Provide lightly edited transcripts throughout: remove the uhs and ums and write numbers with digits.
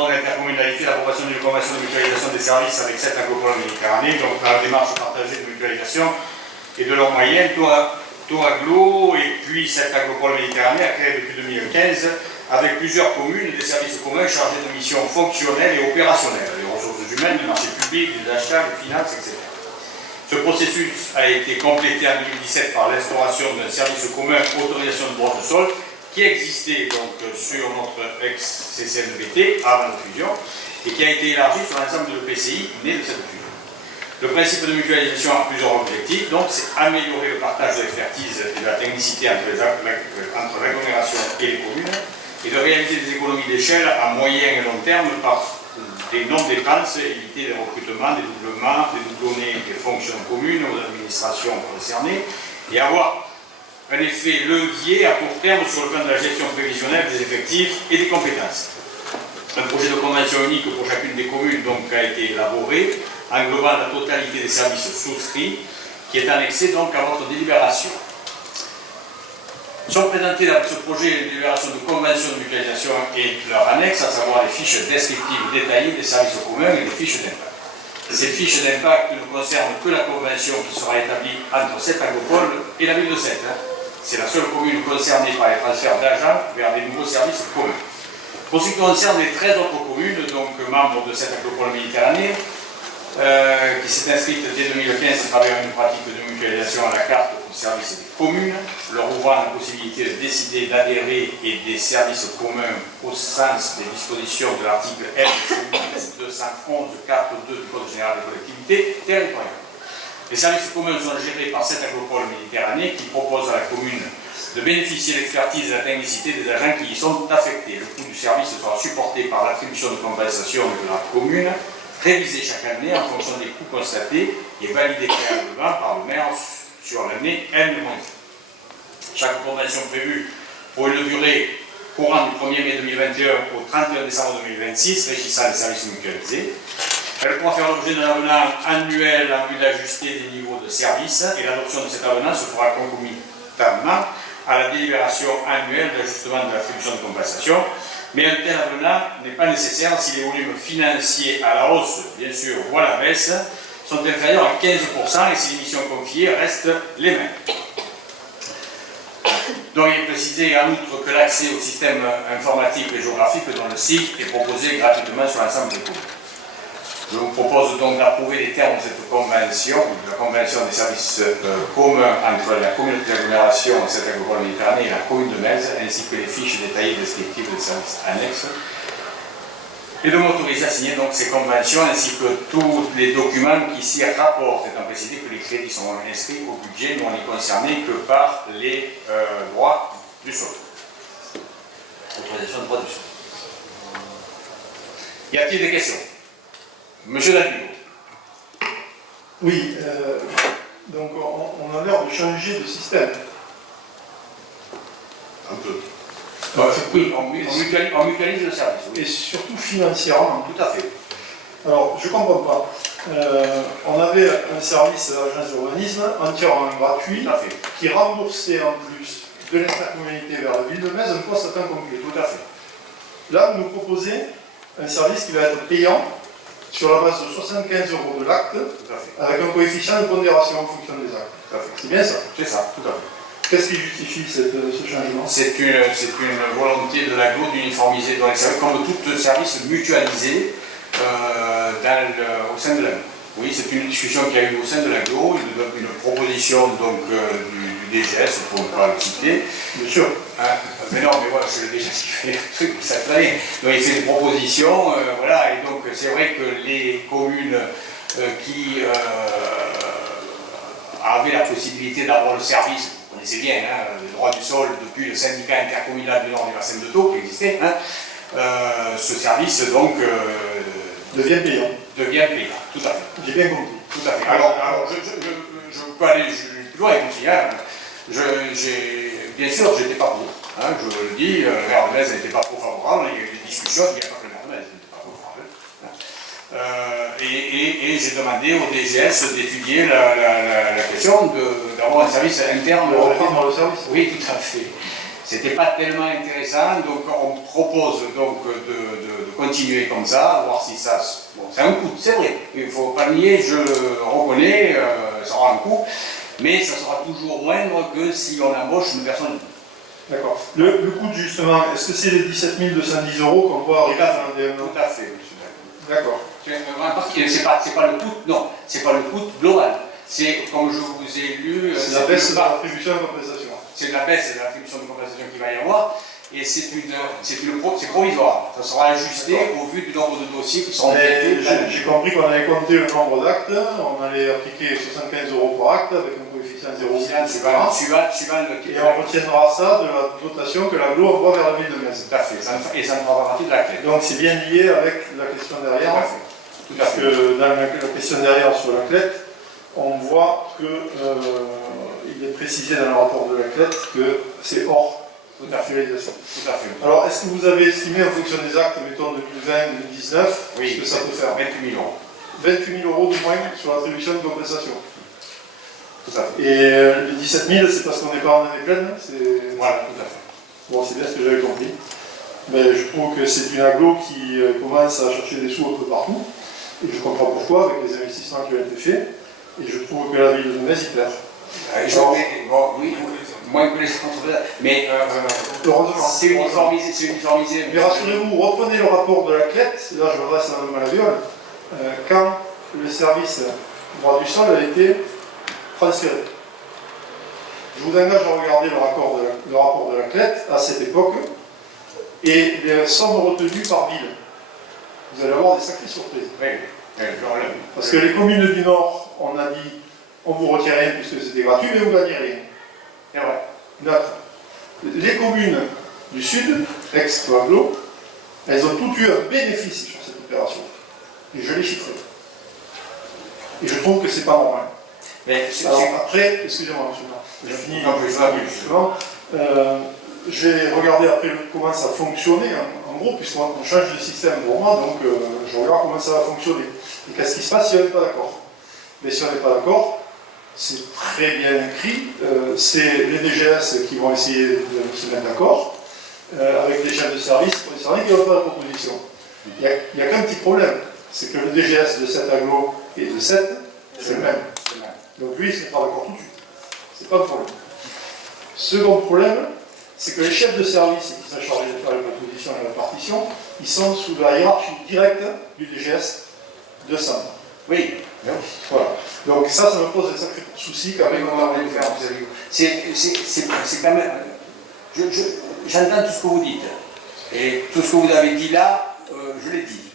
canton d'intercommunalité l'approbation d'une convention de mutualisation des services avec 7 agropôles en Méditerranée, donc dans la démarche partagée de mutualisation et de leurs moyens, Touraglo et puis 7 agropôles méditerranéens a créé depuis 2015 avec plusieurs communes des services communs chargés de missions fonctionnelles et opérationnelles, les ressources humaines, les marchés publics, les achats, les finances, etc. Ce processus a été complété en 2017 par l'instauration d'un service commun autorisation de droit de sol qui existait donc sur notre ex-CCNBT avant la fusion et qui a été élargi sur l'ensemble de l'EPCI né de cette fusion. Le principe de mutualisation a plusieurs objectifs, donc c'est améliorer le partage de l'expertise et de la technicité entre l'agglomération et les communes et de réaliser des économies d'échelle à moyen et long terme par des non-dépenses, éviter les recrutements, des doublements, des doublonnés des fonctions communes aux administrations concernées et avoir un effet levier à court terme sur le plan de la gestion prévisionnelle des effectifs et des compétences. Un projet de convention unique pour chacune des communes donc, a été élaboré, englobant la totalité des services souscrits, qui est annexé donc à votre délibération. Sont présentés dans ce projet une délibération de convention de mutualisation et leur annexe, à savoir les fiches descriptives détaillées des services communs et les fiches d'impact. Ces fiches d'impact ne concernent que la convention qui sera établie entre cette agropole et la ville de Sète. C'est la seule commune concernée par les transferts d'agents vers des nouveaux services communs. Pour ce qui concerne les 13 autres communes, donc membres de cette agropole Méditerranée, qui s'est inscrite dès 2015 à travers une pratique de mutualisation à la carte au service des communes, leur ouvrant la possibilité de décider d'adhérer et des services communs au sens des dispositions de l'article L. 211.4.2 du Code général des collectivités territoriales. Les services communs sont gérés par cette agropole Méditerranée qui propose à la commune de bénéficier de l'expertise et de la technicité des agents qui y sont affectés. Le coût du service sera supporté par l'attribution de compensation de la commune, révisé chaque année en fonction des coûts constatés et validé préalablement par le maire sur l'année N-. Chaque convention prévue pour une durée courant du 1er mai 2021 au 31 décembre 2026 régissant les services mutualisés. Elle pourra faire l'objet d'un avenant annuel en vue d'ajuster des niveaux de service et l'adoption de cet avenant se fera concomitamment à la délibération annuelle d'ajustement de l'attribution de compensation. Mais un tel avenant n'est pas nécessaire si les volumes financiers à la hausse, bien sûr, ou à la baisse, sont inférieurs à 15% et si les missions confiées restent les mêmes. Donc il est précisé en outre que l'accès au système informatique et géographique dans le site est proposé gratuitement sur l'ensemble des communes. Je vous propose donc d'approuver les termes de cette convention, la convention des services communs entre la communauté d'agglomération, cette agropole Méditerranée et la commune de Metz, ainsi que les fiches détaillées descriptives des services annexes, et de m'autoriser à signer donc ces conventions ainsi que tous les documents qui s'y rapportent, étant précisé que les crédits sont inscrits au budget, nous on n'est concerné que par les droits du sol. Autorisation de droit du sol. Y a-t-il des questions? Monsieur David. Oui, donc on a l'air de changer de système. Un peu. Oui, on mutualise le service. Oui. Et surtout financièrement. Tout à fait. Alors, je ne comprends pas. On avait un service à l'agence d'urbanisme entièrement gratuit qui remboursait en plus de l'intercommunalité vers la ville de Metz un poste à temps complet. Tout à fait. Là, vous nous proposez un service qui va être payant sur la base de 75 € de l'acte, avec un coefficient de pondération en fonction des actes. C'est bien ça? C'est ça, tout à fait. Qu'est-ce qui justifie ce changement? C'est une volonté de l'aglo d'uniformiser dans les services, comme tout service mutualisé au sein de l'aglo. Oui, c'est une discussion qui a eu au sein de l'aglo, une proposition donc, du DGS, pour ne pas le citer. Bien sûr. Mais non, mais voilà, c'est le DGS qui fait le truc, vous savez. Donc il fait des propositions, voilà, et donc c'est vrai que les communes qui avaient la possibilité d'avoir le service, vous connaissez bien, hein, le droit du sol depuis le syndicat intercommunal du Nord des bassins de Thau qui existait, hein, ce service donc devient payant. Devient payant, tout à fait. J'ai bien compris. Tout à fait. Alors je peux aller plus loin aussi. Hein. Bien sûr, je n'étais pas pour. Hein, je le dis, le maire de Metz n'était pas trop favorable. Il y a eu des discussions, il n'y a pas que le maire de Metz n'était pas favorable. Hein. Et j'ai demandé au DGS d'étudier la question d'avoir un service interne. De reprendre le service. Oui, tout à fait. c'était pas tellement intéressant, donc on propose donc de continuer comme ça, voir si ça... Bon, c'est un coût, c'est vrai, il ne faut pas le nier, je le reconnais, ça aura un coût, mais ça sera toujours moindre que si on embauche une personne. D'accord. Le coût justement, est-ce que c'est les 17 210 € qu'on voit arriver dans un DM? Tout à fait, monsieur. D'accord. C'est pas le coût, non, c'est pas le coût global. C'est, comme je vous ai lu... C'est la baisse de l'attribution de compensation. C'est la baisse de l'attribution de compensation qu'il va y avoir, et c'est provisoire. Ça sera ajusté au vu du nombre de dossiers qui seront traités. J'ai compris qu'on allait compter le nombre d'actes, on allait appliquer 75 € par acte avec un coefficient 0,5. Suivant le... Et on retiendra ça de la dotation que l'aglo envoie vers la ville de Metz. Tout à fait, et ça ne fera pas partie de la clé. Donc c'est bien lié avec la question derrière. Tout à Parce fait. que dans la question derrière sur la clette, on voit qu'il est précisé dans le rapport de la clette que c'est hors finalisation. Tout à fait. Alors, est-ce que vous avez estimé en fonction des actes, mettons 2020-2019, oui, ce que ça peut faire? 28 000 €. 28 000 € du moins sur l'attribution de compensation. Tout à fait. Et les 17 000, c'est parce qu'on n'est pas en année pleine? Voilà, tout à fait. Bon, c'est bien ce que j'avais compris. Mais je trouve que c'est une aglo qui commence à chercher des sous un peu partout. Et je comprends pourquoi, avec les investissements qui ont été faits. Et je trouve que la ville de Metz y perd. Oui, moins que les entreprises, mais c'est uniformisé. Mais rassurez-vous, reprenez le rapport de la clette, là je m'adresse à Mme Malaviole, quand le service droit du sol a été transféré. Je vous engage à regarder le rapport de la clette à cette époque et les sommes retenues par ville. Vous allez avoir des sacrées surprises. Oui. Parce que les communes du Nord, on a dit, on vous retire rien puisque c'était gratuit, mais vous gagnez rien. C'est vrai. Neutre. Les communes du Sud, ex-Aglo, elles ont toutes eu un bénéfice sur cette opération. Et je l'ai chiffré. Et je trouve que c'est pas normal. Mais alors après, excusez-moi, monsieur, j'ai fini. J'ai regardé après comment ça fonctionnait, en gros, puisqu'on change de système pour moi, donc je regarde comment ça va fonctionner. Et qu'est-ce qui se passe si on n'est pas d'accord? Mais si on n'est pas d'accord, c'est très bien écrit, c'est les DGS qui vont essayer de se mettre d'accord, avec les chefs de service pour les services qui vont faire la proposition. Il y a qu'un petit problème, c'est que le DGS de 7 aglo et de 7, c'est le même. Donc lui, il ne se met pas d'accord tout de suite. C'est pas le problème. Second problème, c'est que les chefs de service qui sont chargés de faire les propositions et la répartition, ils sont sous la hiérarchie directe du DGS de Sam. Oui. Voilà. Donc ça me pose un sacré souci quand même. C'est quand même... J'entends tout ce que vous dites. Et tout ce que vous avez dit là, je l'ai dit.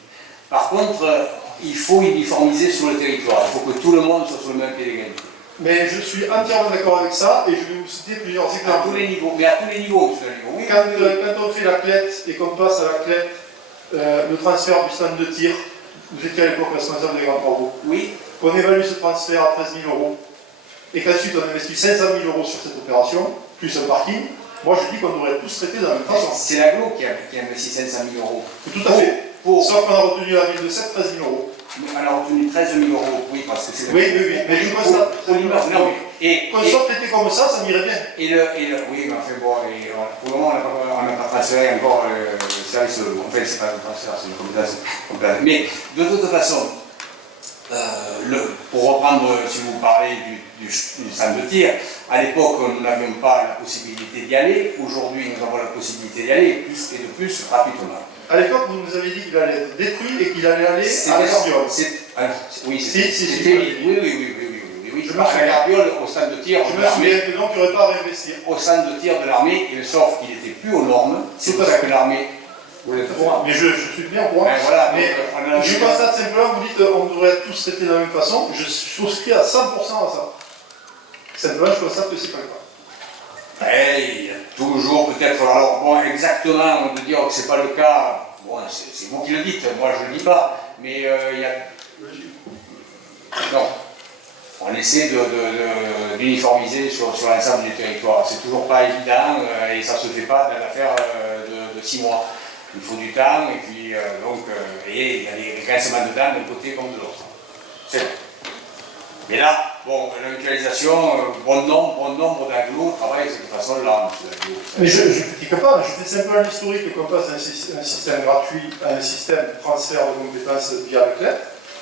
Par contre, il faut uniformiser sur le territoire. Il faut que tout le monde soit sur le même pied d'égalité. Mais je suis entièrement d'accord avec ça, et je vais vous citer plusieurs exemples. À tous les niveaux, mais à tous les niveaux, oui. Quand on fait la clette et qu'on passe à la clette, le transfert du stand de tir, vous étiez à l'époque responsable des grands travaux. Oui. Qu'on évalue ce transfert à 13 000 €, et qu'ensuite on investit 500 000 € sur cette opération, plus un parking, moi je dis qu'on devrait tous traiter de la même façon. C'est l'aglo qui a investi 500 000 €. Tout à fait. Sauf qu'on a retenu la ville de 7, 13 000 €. On a retenu 13 000 €, oui, parce que c'est... Oui, mais je constate. Qu'on soit traité comme ça m'irait bien. Oui, mais enfin bon, pour le moment, on n'a pas transféré encore le service. En fait, c'est pas un transfert, c'est une compétence complète. Mais de toute façon, pour reprendre, si vous parlez du centre de tir, à l'époque, nous n'avions pas la possibilité d'y aller. Aujourd'hui, nous avons la possibilité d'y aller, plus et de plus rapidement. À l'époque, vous nous avez dit qu'il allait être détruit et qu'il allait aller à la Gardiole. Oui, oui. Je parle à la Gardiole au centre de tir de l'armée. Je me souviens que donc il n'y aurait pas à réinvestir. Au centre de tir de l'armée, sauf qu'il n'était plus aux normes. C'est pour ça que l'armée... Mais je suis bien au courant. Voilà, mais je constate simplement, vous dites qu'on devrait tous traiter de la même façon. Je souscris à 100% à ça. Simplement, je constate que c'est pas le cas. Il y a toujours peut-être, alors bon, exactement, de dire que c'est pas le cas, bon, c'est vous qui le dites, moi je le dis pas, mais il y a... Non. On essaie d'uniformiser sur l'ensemble du territoire. C'est toujours pas évident et ça se fait pas dans l'affaire de 6 mois. Il faut du temps et puis et il y a des grincements de dents d'un côté comme de l'autre. C'est vrai. Mais là, bon, la mutualisation, bon nombre d'agglos travaillent de cette façon-là, monsieur Dagbio. Mais je ne critique pas, je fais simplement l'historique qu'on passe d'un système gratuit à un système de transfert de compétences via la clé.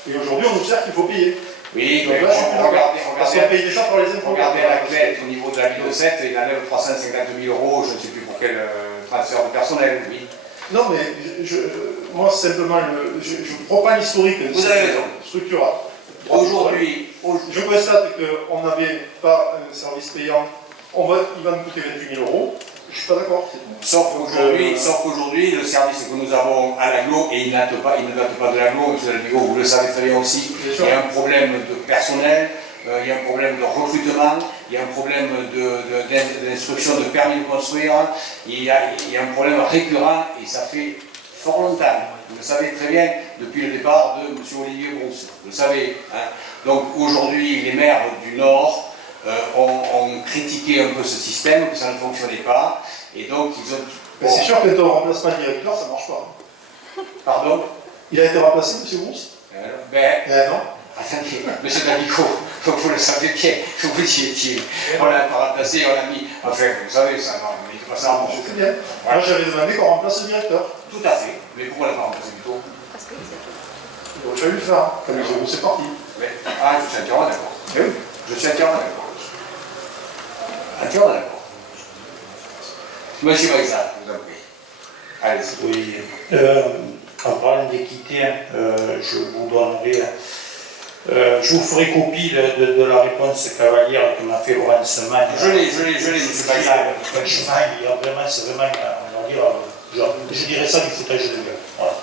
Et aujourd'hui, on observe qu'il faut payer. Oui, donc mais là, je suis plus d'accord. Parce qu'on regardez, paye déjà par les impôts. regardez la clé au niveau de la ville de 7, il enlève 350 000 euros, je ne sais plus pour quel transfert de personnel, oui. Non, mais moi, simplement, je ne prends pas l'historique structural. Aujourd'hui, je constate qu'on n'avait pas un service payant, il va nous coûter 28 000 euros. Je ne suis pas d'accord. Sauf qu'aujourd'hui, le service que nous avons à l'agglo, et il ne date pas de l'agglo, M. Dagbio, vous le savez très bien aussi, il y a un problème de personnel, il y a un problème de recrutement, il y a un problème d'instruction de permis de construire, il y a un problème récurrent, et ça fait fort longtemps. Vous le savez très bien, depuis le départ de M. Olivier Brousse. Vous le savez. Hein. Donc aujourd'hui, les maires du Nord ont critiqué un peu ce système, que ça ne fonctionnait pas, et donc ils ont... Bon. C'est sûr que quand on ne remplace pas le directeur, ça ne marche pas. Pardon? Il a été remplacé, M. Brousse? Non. Attendez, M. Dagbio, vous le savez bien, vous y étiez. On l'a pas remplacé, on l'a mis... Enfin, vous savez, ça ne met pas ça en Je sais bien. Voilà. Moi, j'avais demandé qu'on remplace le directeur. Tout à fait. Mais pourquoi on l'a pas remplacé plus tôt? Parce que il aurait fallu le faire. Comme M. Brousse est parti. Ah, je suis entièrement d'accord. Oui. Je suis entièrement d'accord. Entièrement d'accord. Monsieur Baïsa, je vous en prie. Allez-y. Oui. En parlant d'équité, je vous donnerai... je vous ferai copie de la réponse cavalière que m'a fait Laurent Semagne. Je l'ai, monsieur Baïsa. Franchement, c'est vraiment, on va dire, je dirais ça du foutage de gueule. Voilà.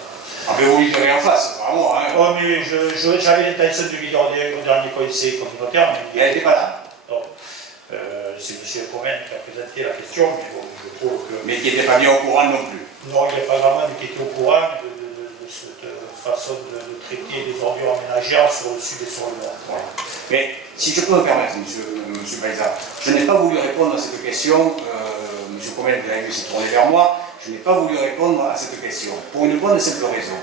Ah, mais vous lui direz en face, c'est pas moi. Hein. Oh, mais j'avais l'intention de lui dire au dernier conseil communautaire, mais il n'était pas là. Non. C'est M. Comen qui a présenté la question, mais bon, je trouve que... Mais qui n'était pas bien au courant non plus. Non, il n'y a pas vraiment qui était au courant de cette façon de traiter les ordures ménagères sur le sud et sur le nord. Ouais. Mais si je peux me permettre, monsieur Baïsa, je n'ai pas voulu répondre à cette question, M. Comen, vous avez vu, s'est tourné vers moi, je n'ai pas voulu répondre à cette question, pour une bonne et simple raison.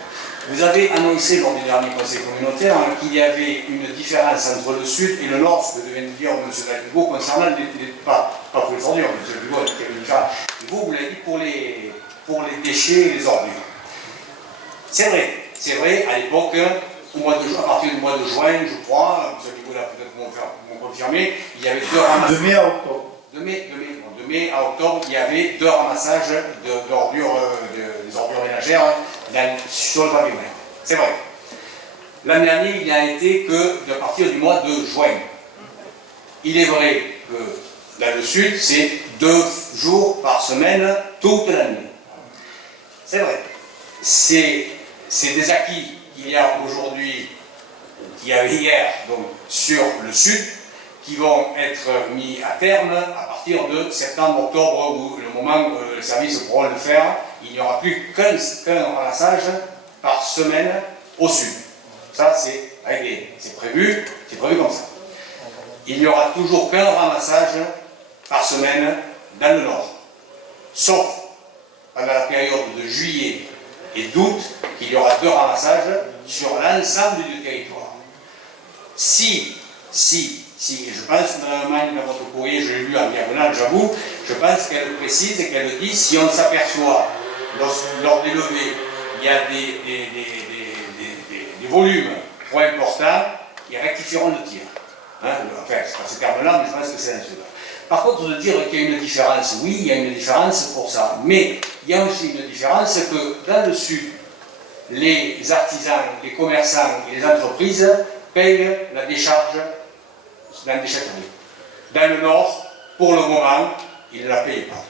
Vous avez annoncé lors du dernier conseil communautaire qu'il y avait une différence entre le sud et le nord, ce que devait nous dire M. Dagbio concernant pas pour les ordures, M. Dagbio, il y avait une différence. Vous l'avez dit pour les déchets et les ordures. C'est vrai, à l'époque, à partir du mois de juin, je crois, M. Dagbio l'a peut-être confirmé, il y avait 2 ramassages. De mai à octobre. De mai à octobre, il y avait 2 ramassages d'ordures, des ordures ménagères sur le pavillon. C'est vrai. L'an dernier, il n'a été que de partir du mois de juin. Il est vrai que dans le sud, c'est 2 jours par semaine, toute l'année. C'est vrai. C'est des acquis qu'il y a aujourd'hui, qu'il y avait hier, donc sur le sud, qui vont être mis à terme à partir de septembre-octobre, où le moment où le service pourra le faire, il n'y aura plus qu'un ramassage par semaine au sud. Ça, c'est réglé, c'est prévu comme ça. Il n'y aura toujours qu'un ramassage par semaine dans le nord, sauf pendant la période de juillet et d'août, qu'il y aura 2 ramassages sur l'ensemble du territoire. Si, et je pense que dans votre courrier, je l'ai lu en diagonale, j'avoue, je pense qu'elle précise et qu'elle dit, si on s'aperçoit, lors des levées, il y a des volumes trop importants, ils rectifieront le tir. Hein, enfin, c'est pas ces termes-là, mais je pense que c'est un truc. Par contre, de dire qu'il y a une différence, oui, il y a une différence pour ça, mais il y a aussi une différence que dans le sud, les artisans, les commerçants et les entreprises payent la décharge dans la déchetterie. Dans le nord, pour le moment, ils ne la payent pas.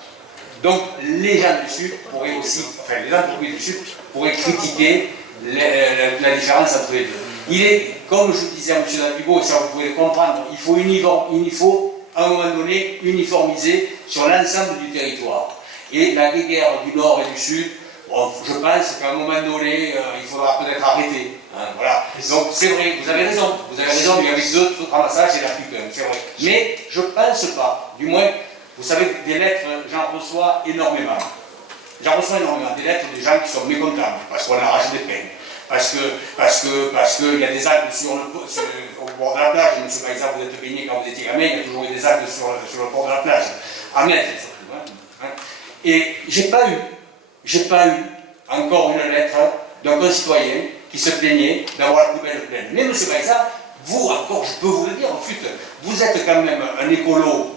Donc les gens du sud pourraient aussi, enfin les entreprises du sud pourraient critiquer la différence entre les deux. Il est, comme je disais à M. Dagbio, et ça vous pouvez le comprendre, il faut à un moment donné uniformiser sur l'ensemble du territoire. Et la guerre du nord et du sud, bon, je pense qu'à un moment donné, il faudra peut-être arrêter. Hein, voilà. Donc c'est vrai, vous avez raison, il y avait 2 ramassages et la plus qu'un, c'est vrai. Mais je ne pense pas, du moins, vous savez, des lettres, j'en reçois énormément. Des lettres des gens qui sont mécontents, parce qu'on arrache des peines. Parce qu'il y a des algues au bord de la plage. Monsieur Baïza, vous êtes baigné quand vous étiez gamin, il y a toujours eu des algues sur le bord de la plage. À Metz, surtout. Hein. Et j'ai pas eu encore une lettre d'un concitoyen qui se plaignait d'avoir la poubelle pleine. Mais monsieur Baïza, vous encore, je peux vous le dire, en fait, vous êtes quand même un écolo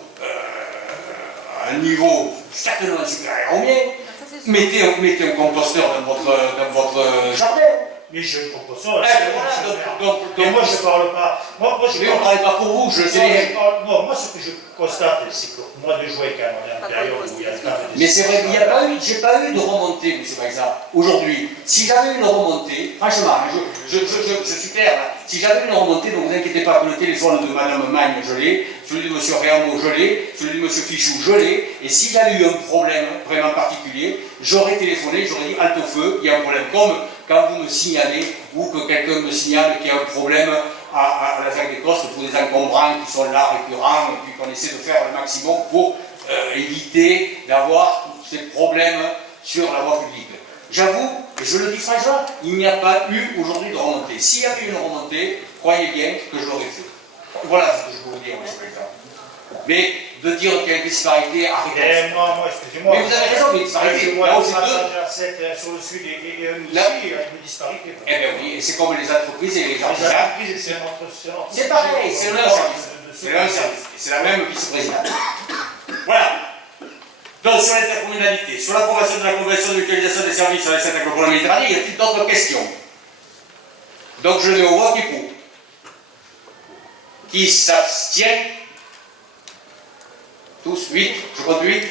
à un niveau certainement supérieur au mien. Mettez un composteur dans votre jardin. Mais je ne compose pas. Donc moi, je ne parle pas. Moi, je ne travaille pas pour vous, je sais bien. Moi, ce que je constate, c'est que moi, de jouer quand même, on est en période où il y a le temps de... Mais c'est vrai, j'ai pas eu de remontée, M. Baïza, aujourd'hui. Si j'avais une remontée, franchement, je suis clair, là, si j'avais une remontée, donc ne vous inquiétez pas que le téléphone de Mme Magne, je l'ai, celui de M. Réamo, je l'ai, celui de M. Fichou, je l'ai, et si j'avais eu un problème vraiment particulier, j'aurais téléphoné, j'aurais dit halte au feu, il y a un problème. Comme quand vous me signalez, ou que quelqu'un me signale qu'il y a un problème à la Zac des Costes pour des encombrants qui sont là récurrents, et puis qu'on essaie de faire le maximum pour éviter d'avoir tous ces problèmes sur la voie publique. J'avoue, et je le dis franchement, il n'y a pas eu aujourd'hui de remontée. S'il y avait une remontée, croyez bien que je l'aurais fait. Voilà ce que je peux vous dire, M. le Président. Mais de dire qu'il y a une disparité, arrêtez. Moi, excusez-moi. Mais vous avez raison, il y a une disparité. Moi, Là où je c'est passage à 7 sur le sud et ici, il y a une disparité. Eh bien oui, et c'est comme les entreprises et les Les artisans. entreprises, C'est pareil, c'est le même service. C'est le même service. C'est la même vice-présidente. Voilà. Donc sur l'intercommunalité, sur l'approbation de la convention de mutualisation des services sur les 7 agropôles méditerranéens, il y a-t-il d'autres questions? Donc je mets au vote qui est pour. Qui s'abstient? Tous 8, je compte 8.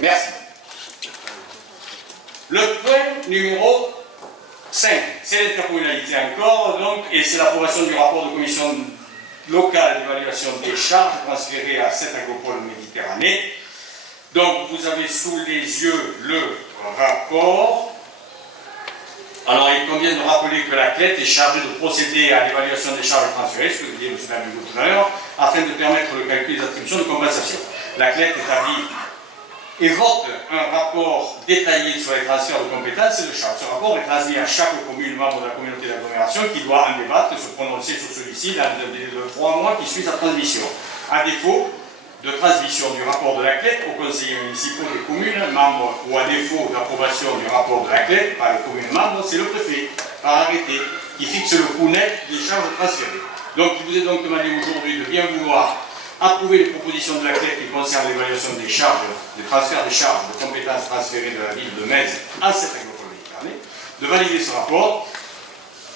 Merci. Le point numéro 5, c'est l'intercommunalité encore, donc, et c'est l'approbation du rapport de commission locale d'évaluation des charges transférées à 7 agropôles méditerranéens. Donc vous avez sous les yeux le rapport. Alors il convient de rappeler que la CLET est chargée de procéder à l'évaluation des charges transférées, ce que disait M. Labugo tout à l'heure, afin de permettre le calcul des attributions de compensation. La CLET établit et vote un rapport détaillé sur les transferts de compétences et de charges. Ce rapport est transmis à chaque commune membre de la communauté d'agglomération qui doit en débattre et se prononcer sur celui-ci dans le délai de 3 mois qui suit sa transmission. À défaut de transmission du rapport de la CLET aux conseillers municipaux des communes membres ou à défaut d'approbation du rapport de la CLET par les communes membres, c'est le préfet, par arrêté, qui fixe le coût net des charges transférées. Donc il vous est donc demandé aujourd'hui de bien vouloir approuver les propositions de la CLET qui concernent l'évaluation des charges, des transferts des charges de compétences transférées de la ville de Metz à cette agropole méditerranée, de valider ce rapport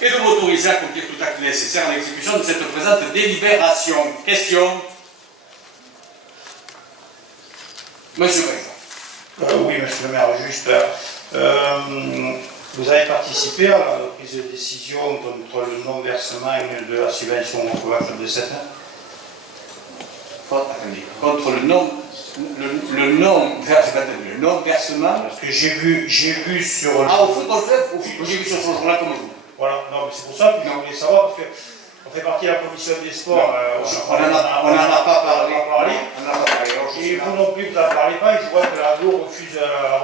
et de m'autoriser à accomplir tout acte nécessaire à l'exécution de cette présente délibération. Question? Monsieur le Président. Oui, monsieur le maire, juste. Vous avez participé à la prise de décision contre le non-versement de la subvention au couvert de 7 ans? Contre le non-versement. Parce que j'ai vu sur le... Ah, au football club, j'ai vu sur ce journal comme vous. Voilà, non, mais c'est pour ça que je voulais savoir, parce que on fait partie de la commission des sports. On n'en a pas parlé. Et vous non plus, vous n'en parlez pas, et je vois que la GO a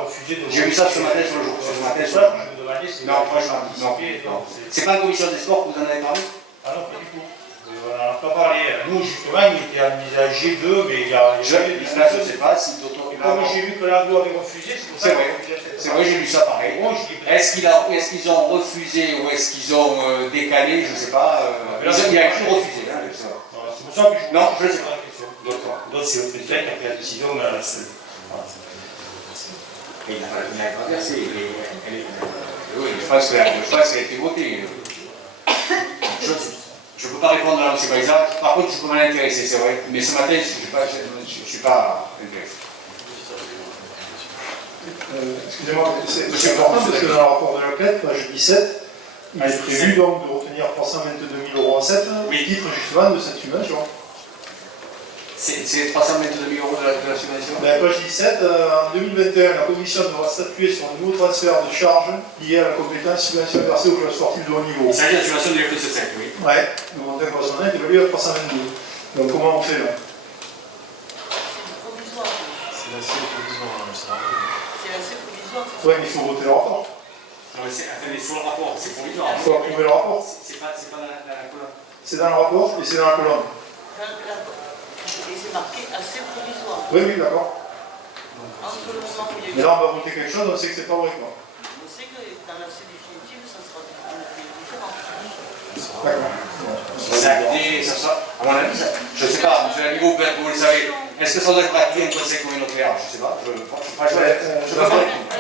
refusé de... J'ai vu ça ce matin sur le jour. C'est pour ça que je vous demandais si vous Non, franchement, non. C'est pas la commission des sports que vous en avez parlé? Ah non, pas du tout. On n'en a pas parlé. Nous, justement, il était envisagé de, mais il y a... Je ne sais pas si d'autres... Comme j'ai vu que la GO avait refusé, c'est pour ça que... C'est vrai, j'ai lu ça pareil. Est-ce qu'ils ont refusé ou est-ce qu'ils ont décalé? Je ne sais pas. Il y a écrit refusé. Hein, c'est pour ça que je... Non, je ne sais pas. Donc c'est le président qui a pris la décision là-dessus. Il n'a pas versé. Oui, je pense qu'elle a été votée. Je ne peux pas répondre à M. Baïza. Par contre, je peux m'en intéresser, c'est vrai. Mais ce matin, je ne suis pas intéressé. Excusez-moi, c'est important parce que dans le rapport de la CLET, page 17, il est prévu donc de retenir 322 000 € en 7 au titre justement de cette subvention. C'est 322 000 € de la subvention? Page 17, en 2021, la Commission devra statuer sur un nouveau transfert de charges lié à la compétence subvention versée aux joueurs sportifs de haut niveau. Il s'agit de la subvention de l'FSC, oui. Ouais, le montant correspondant est évalué à 322. Donc comment on fait là? C'est assez provisoire, ça. C'est assez provisoire. Ouais, mais il faut voter le rapport. mais attendez, sur le rapport, c'est provisoire. Il faut approuver le rapport. C'est pas dans la colonne. C'est dans le rapport et c'est dans la colonne. Et c'est marqué assez provisoire. Oui, oui, d'accord. Entre le moment où il y a eu... Mais là, on va voter quelque chose, on sait que c'est pas vrai, quoi. On sait que dans l'accès définitif, ça sera différent. D'accord. Ça sera, à mon avis, je ne sais pas, monsieur Laligo, peut-être vous le savez, est-ce que ça doit être acté un conseil communautaire? Je ne sais pas,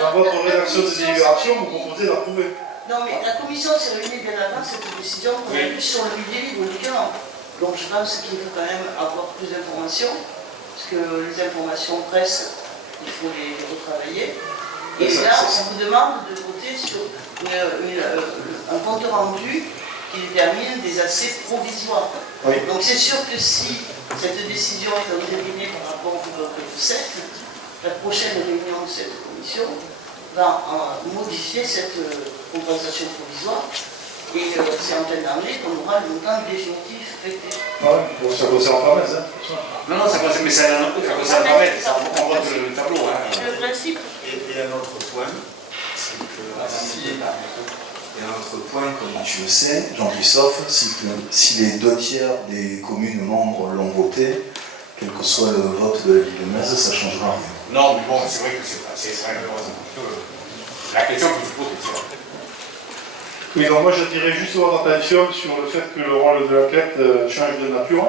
Dans votre rédaction de délibération, vous proposez d'approuver. Non, mais la commission s'est réunie bien avant cette décision qu'on a vue sur le budget libre uniquement. Donc je pense qu'il faut quand même avoir plus d'informations, parce que les informations presse, il faut les retravailler. Et là, on vous demande de voter sur un compte rendu qui détermine des accès provisoires. Oui. Donc c'est sûr que si cette décision est entérinée par rapport au vote 7, la prochaine réunion de cette commission va modifier cette compensation provisoire. Et c'est en fin d'année qu'on aura le montant définitif affecté. Ouais, bon, ça concerne pas mal, hein. Non, ça concerne, mais ça concerne pas mal, on vote le tableau. Le principe. Et un autre point, c'est que et un autre point, comme tu le sais, Jean-Christophe, si les 2/3 des communes membres l'ont voté, quel que soit le vote de la ville de Metz, ça ne changera rien. Non, mais bon, c'est vrai que c'est la question que je pose, c'est ça. Oui, donc moi j'attirais juste votre attention sur le fait que le rôle de la CLEP change de nature,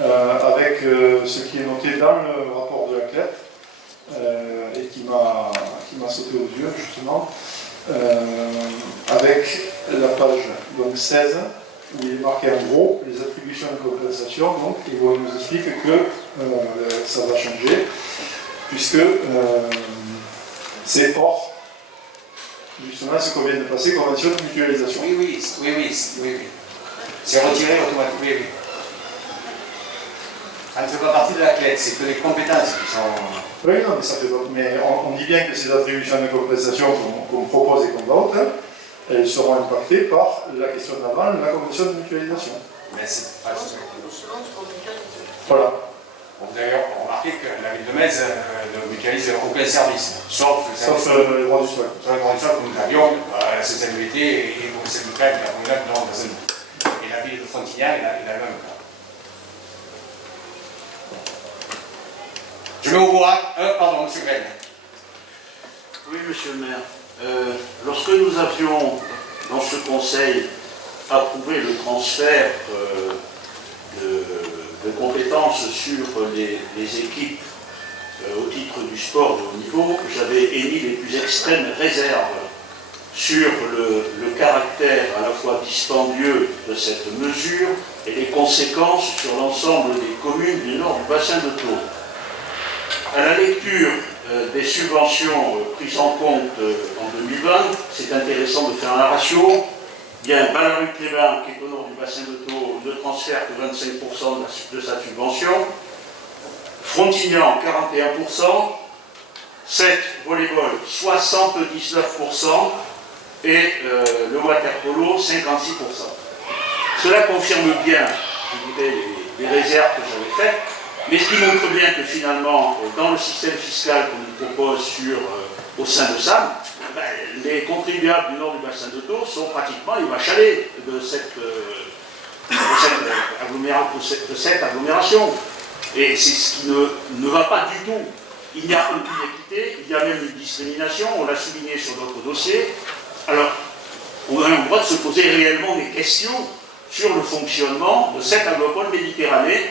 avec ce qui est noté dans le rapport de la CLEP, et qui m'a sauté aux yeux justement, avec la page donc 16, où il est marqué en gros les attributions de compensation, donc il nous explique que ça va changer, puisque c'est hors justement ce qu'on vient de passer, convention de mutualisation. Oui. C'est retiré automatiquement, oui. Ça ne fait pas partie de la clé, c'est que les compétences qui sont... Oui, non, mais ça fait pas. Mais on dit bien que ces attributions de compensation qu'on propose et qu'on vote, elles seront impactées par la question d'avant, la convention de mutualisation. Mais c'est pas juste. Voilà. Bon, d'ailleurs, remarquez que la ville de Metz ne mutualise aucun service, sauf le droit du sol. Sur le droit du sol que nous avions, la CCLVT et le conseil local de la communauté de l'Andazonie. Et la ville de Frontignan, il a le même cas. Je mets au bois. Pardon, monsieur Greg. Oui, monsieur le maire. Lorsque nous avions, dans ce conseil, approuvé le transfert de compétences sur les équipes au titre du sport de haut niveau, j'avais émis les plus extrêmes réserves sur le caractère à la fois dispendieux de cette mesure et les conséquences sur l'ensemble des communes du nord du bassin de Thau. À la lecture des subventions prises en compte en 2020, c'est intéressant de faire un ratio. Bien, Ballaruc-les-Bains, qui est au nord du bassin de Thau, ne transfère que 25% de sa subvention. Frontignan, 41%. 7, volleyball, 79%. Et le waterpolo, 56%. Cela confirme bien, je dirais, les réserves que j'avais faites, mais ce qui montre bien que finalement, dans le système fiscal qu'on nous propose au sein de SAM, les contribuables du nord du bassin de Thau sont pratiquement les machalés de cette agglomération. Et c'est ce qui ne va pas du tout. Il n'y a aucune équité, il y a même une discrimination, on l'a souligné sur d'autres dossiers. Alors, on a le droit de se poser réellement des questions sur le fonctionnement de cette agropole méditerranée,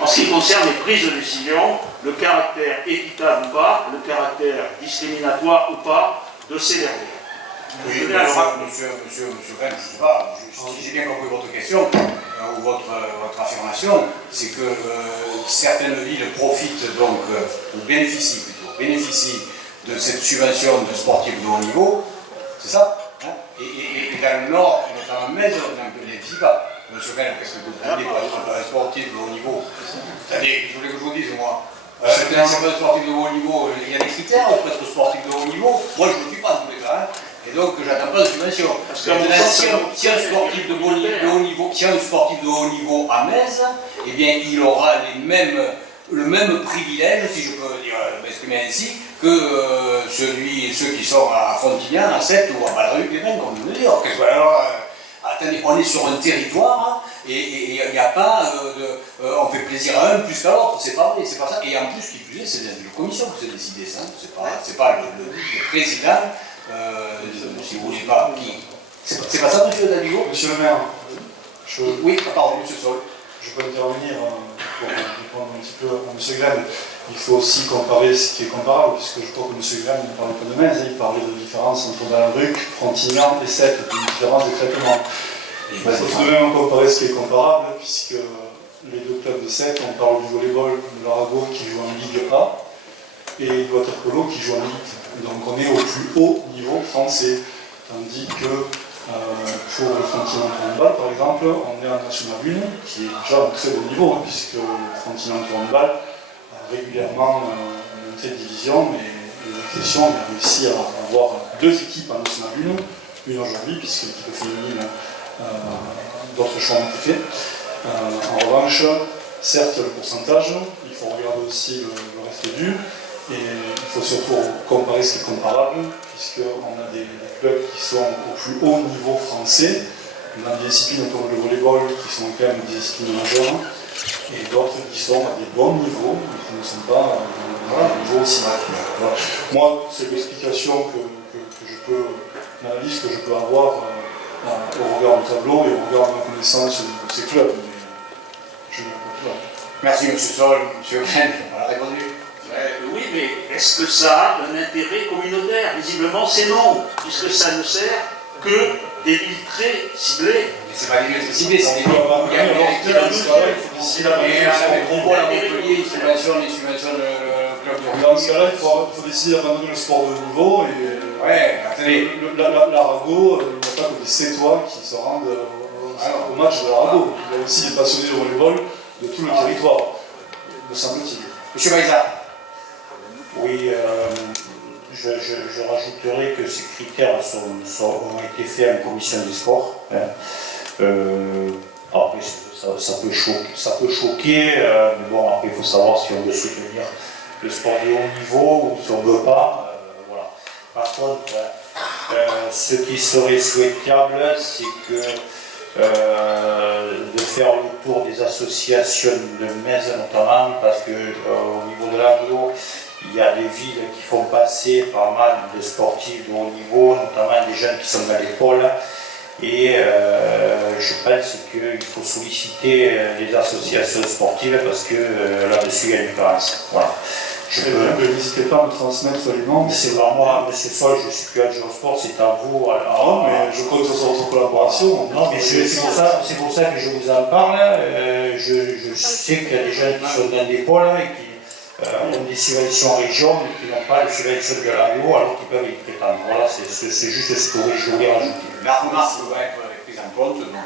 en ce qui concerne les prises de décision, le caractère équitable ou pas, le caractère discriminatoire ou pas de ces derniers. Oui, monsieur Rennes, je ne sais pas, si j'ai bien compris votre question, ou votre affirmation, c'est que certaines villes profitent donc, ou bénéficient de cette subvention de sportifs de haut niveau, c'est ça, hein, et dans le Nord, notamment Metz, on ne bénéficie pas. Monsieur Rennes, qu'est-ce que vous voulez pour un sportif de haut niveau? C'est-à-dire, je voulais que je vous dise, moi, c'est un sportif de haut niveau, il y a des critères pour être sportif de haut niveau, moi je ne le suis pas en tous les cas, hein. Et donc j'attends pas de subvention. Parce que si un sportif de haut niveau à Metz, eh bien il aura le même privilège, si je peux m'exprimer ainsi, que ceux qui sont à Frontignan, à Sète ou à Balruc, les mêmes, comme je veux dire. Alors, attendez, on est sur un territoire et il n'y a pas on fait plaisir à un plus qu'à l'autre, c'est pas vrai, c'est pas ça. Et en plus, qui plus est, c'est la commission qui s'est décidé ça, c'est pas le président, si vous voulez pas, qui. C'est pas ça, monsieur Davigo? Monsieur le maire, Oui, pardon, monsieur Sol. je peux intervenir pour répondre un petit peu à M. Glenn. Il faut aussi comparer ce qui est comparable, puisque je crois que M. Glenn ne parlait pas de Metz, il parlait de différence entre Balruc, Frontignan et Sète, de différence de traitement. Il faut tout de même comparer ce qui est comparable, puisque les deux clubs de Sète, on parle du volleyball de l'Arago qui joue en Ligue A et du waterpolo qui joue en Ligue. Donc on est au plus haut niveau français, tandis que pour le Frontignan Handball, par exemple, on est en National 1, qui est déjà un très bon niveau, hein, puisque le Frontignan Handball a régulièrement monté de division, mais les questions, on a réussi à avoir deux équipes en National 1, une aujourd'hui, puisque l'équipe féminine, d'autres choix ont été faits. En revanche, certes, le pourcentage, il faut regarder aussi le reste du, et il faut surtout comparer ce qui est comparable, puisqu'on a des clubs qui sont au plus haut niveau français, dans des disciplines comme le volleyball, qui sont quand même des disciplines majeures, et d'autres qui sont à des bons niveaux, mais qui ne sont pas à un niveau aussi bas. Voilà. Moi, c'est l'explication que je peux, l'analyse que je peux avoir au regard du tableau et au regard de ma connaissance de ces clubs. Mais je n'ai pas plus. Merci, M. Sol, M. Glenn, on a répondu. Oui, mais est-ce que ça a un intérêt communautaire? Visiblement, c'est non, puisque ça ne sert que des villes très ciblées. Mais c'est pas des villes très ciblées, c'est des villes Alors, où il y a des d'ici là, Montpellier, il subventionne le club du dans ce cas-là, il faut décider d'abandonner le sport de haut niveau et Ouais, attendez. l'Arago, il n'y a pas que des Sétois qui se rendent au match de l'Arago. Il y a aussi des passionnés de volleyball de tout le territoire, me semble-t-il. Monsieur Baïza. Oui, je rajouterai que ces critères ont été faits en commission des sports. Après, ça peut choquer, mais bon, après il faut savoir si on veut soutenir le sport de haut niveau ou si on ne veut pas. Voilà. Par contre, ce qui serait souhaitable, c'est que de faire le tour des associations de Metz notamment, parce que au niveau de l'aglo, il y a des villes qui font passer pas mal de sportifs de haut niveau, notamment des jeunes qui sont dans l'école. Et je pense qu'il faut solliciter les associations sportives parce que là-dessus il y a une différence. Voilà. N'hésitez pas à me transmettre les noms. C'est pas moi, M. Sol, je ne suis plus adjoint au sport, c'est à vous. Non, mais je compte sur votre collaboration. Non, mais c'est pour ça que je vous en parle. Je sais qu'il y a des gens qui sont dans des pôles et qui ont des subventions en région, mais qui n'ont pas de subvention de l'AO alors qu'ils peuvent y prétendre. Voilà, c'est juste ce que je voulais rajouter. La remarque doit être prise en compte, donc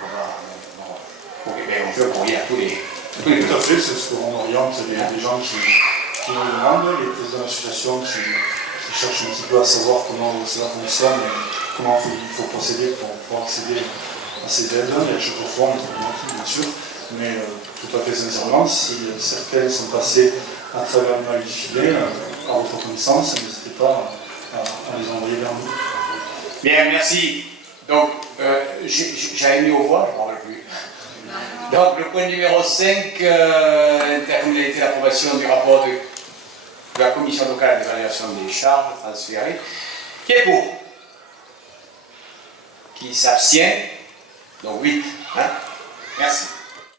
on fait courir à tous les. Tout à fait, c'est ce qu'on oriente les gens qui nous demandent, les présidents d'associations qui cherchent un petit peu à savoir comment cela fonctionne et comment il faut procéder pour pouvoir accéder à ces aides. Il y a chaque fois notre demande, bien sûr, mais tout à fait sincèrement, si certaines sont passées à travers le mal du filet, à votre connaissance, n'hésitez pas à les envoyer vers nous. Bien, merci. Donc, j'avais mis au voix, je ne me rappelle plus. Donc, le point numéro 5, intercommunalité d'approbation du rapport de la commission locale d'évaluation des charges transférées. Qui est pour? Qui s'abstient? Donc 8. Hein? Merci.